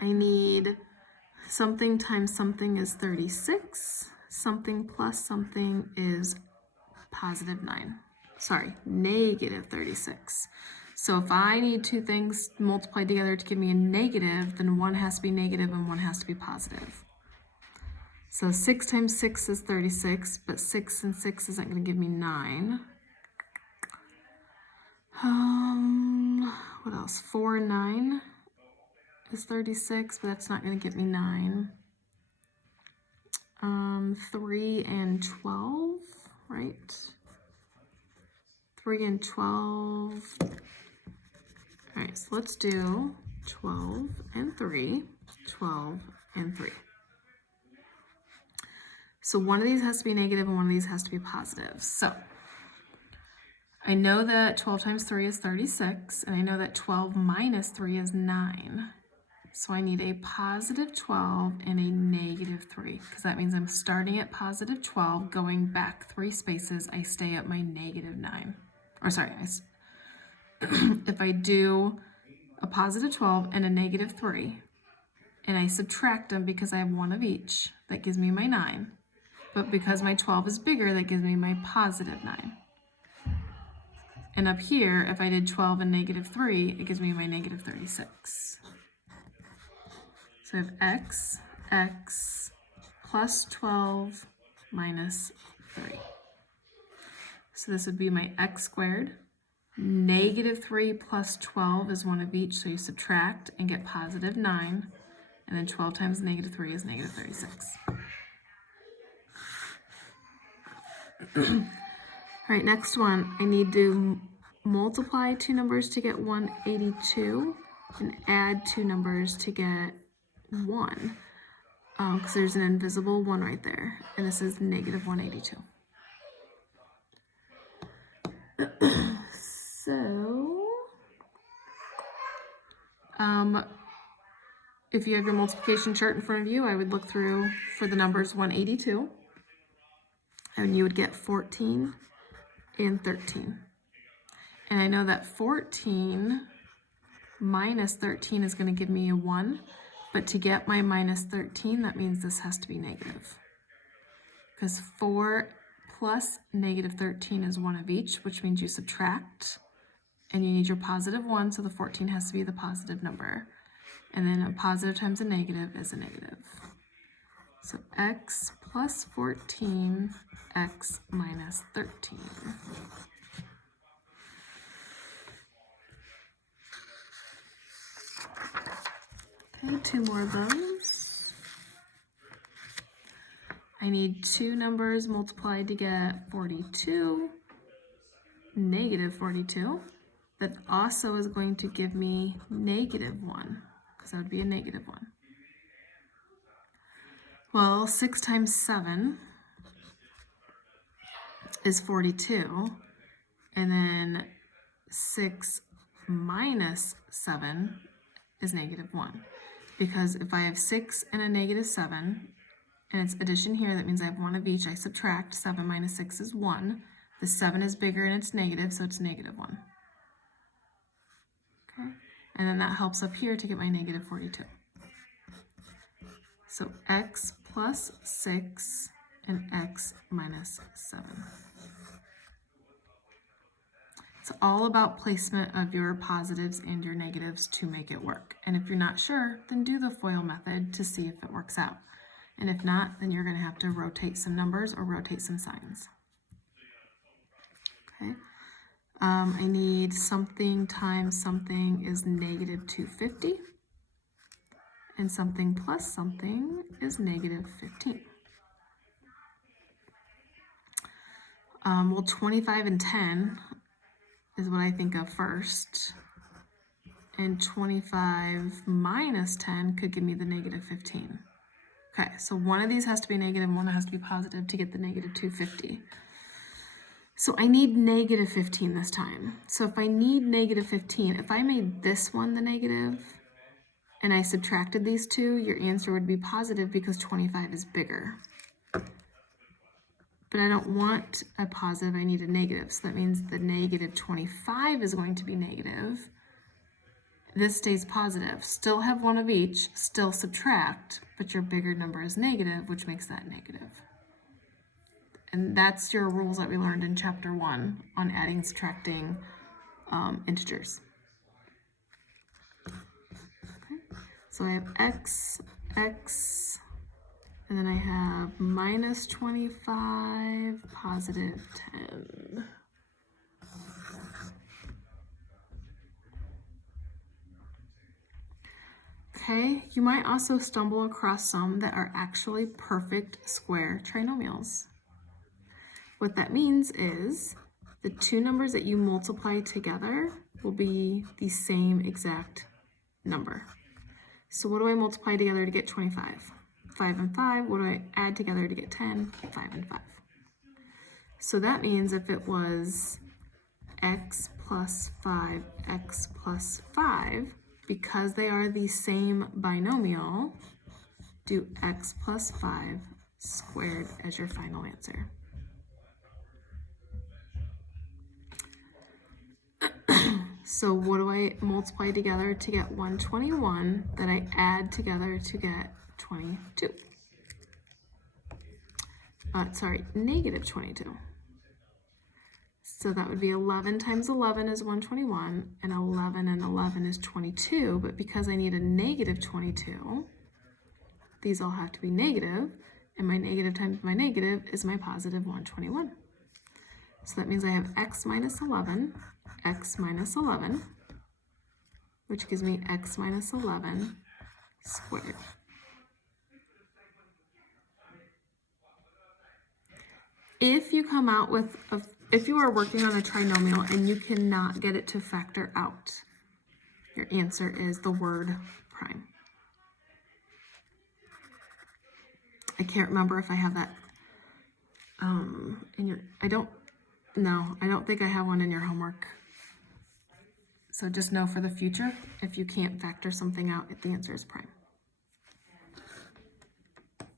I need something times something is 36. Something plus something is positive 9. Sorry, negative 36. So if I need two things multiplied together to give me a negative, then one has to be negative and one has to be positive. So 6 times 6 is 36, but 6 and 6 isn't going to give me 9. What else? 4 and 9 is 36, but that's not going to get me 9. 3 and 12, right? 3 and 12. All right, so let's do 12 and 3, 12 and 3. So one of these has to be negative and one of these has to be positive. So I know that 12 times 3 is 36, and I know that 12 minus 3 is 9. So I need a positive 12 and a negative 3, because that means I'm starting at positive 12, going back 3 spaces, I stay at my negative 9. Or sorry, if I do a positive 12 and a negative 3, and I subtract them because I have one of each, that gives me my 9. But because my 12 is bigger, that gives me my positive 9. And up here, if I did 12 and negative 3, it gives me my negative 36. So I have x plus 12 minus 3. So this would be my x squared. Negative 3 plus 12 is one of each, so you subtract and get positive 9. And then 12 times negative 3 is negative 36. All right, next one. I need to multiply two numbers to get 182 and add two numbers to get 1. Because there's an invisible 1 right there. And this is negative 182. So, if you have your multiplication chart in front of you, I would look through for the numbers 182. And you would get 14 and 13. And I know that 14 minus 13 is going to give me a 1. But to get my minus 13, that means this has to be negative. Because 4 plus negative 13 is one of each, which means you subtract. And you need your positive 1, so the 14 has to be the positive number. And then a positive times a negative is a negative. So x plus 14, x minus 13. Okay, 2 more of those. I need two numbers multiplied to get 42, negative 42. That also is going to give me negative 1, because that would be a negative 1. Well, 6 times 7 is 42, and then 6 minus 7 is negative 1. Because if I have 6 and a negative 7, and it's addition here, that means I have one of each, I subtract. 7 minus 6 is 1. The 7 is bigger and it's negative, so it's negative 1. Okay, and then that helps up here to get my negative 42. So x plus 6 and x minus 7. It's all about placement of your positives and your negatives to make it work. And if you're not sure, then do the FOIL method to see if it works out. And if not, then you're going to have to rotate some numbers or rotate some signs. Okay. I need something times something is negative 250. And something plus something is negative 15. Well, 25 and 10 is what I think of first. And 25 minus 10 could give me the negative 15. Okay, so one of these has to be negative and one has to be positive to get the negative 250. So I need negative 15 this time. So if I need negative 15, if I made this one the negative and I subtracted these two, your answer would be positive because 25 is bigger. But I don't want a positive, I need a negative. So that means the negative 25 is going to be negative. And this stays positive. Still have one of each, still subtract, but your bigger number is negative, which makes that negative. And that's your rules that we learned in chapter 1 on adding and subtracting integers. Okay. So I have x, and then I have minus 25, positive 10. Okay, you might also stumble across some that are actually perfect square trinomials. What that means is the two numbers that you multiply together will be the same exact number. So what do I multiply together to get 25? 5 and 5. What do I add together to get 10? 5 and 5. So that means if it was x plus 5, x plus 5, because they are the same binomial, do x plus 5 squared as your final answer. So what do I multiply together to get 121 that I add together to get 22? Negative 22. So that would be 11 times 11 is 121, and 11 and 11 is 22, but because I need a negative 22, these all have to be negative, and my negative times my negative is my positive 121. So that means I have x minus 11, which gives me x minus 11 squared. If you come out with if you are working on a trinomial and you cannot get it to factor out, your answer is the word prime. I can't remember if I have that in your, I don't think I have one in your homework. So just know for the future, if you can't factor something out, the answer is prime.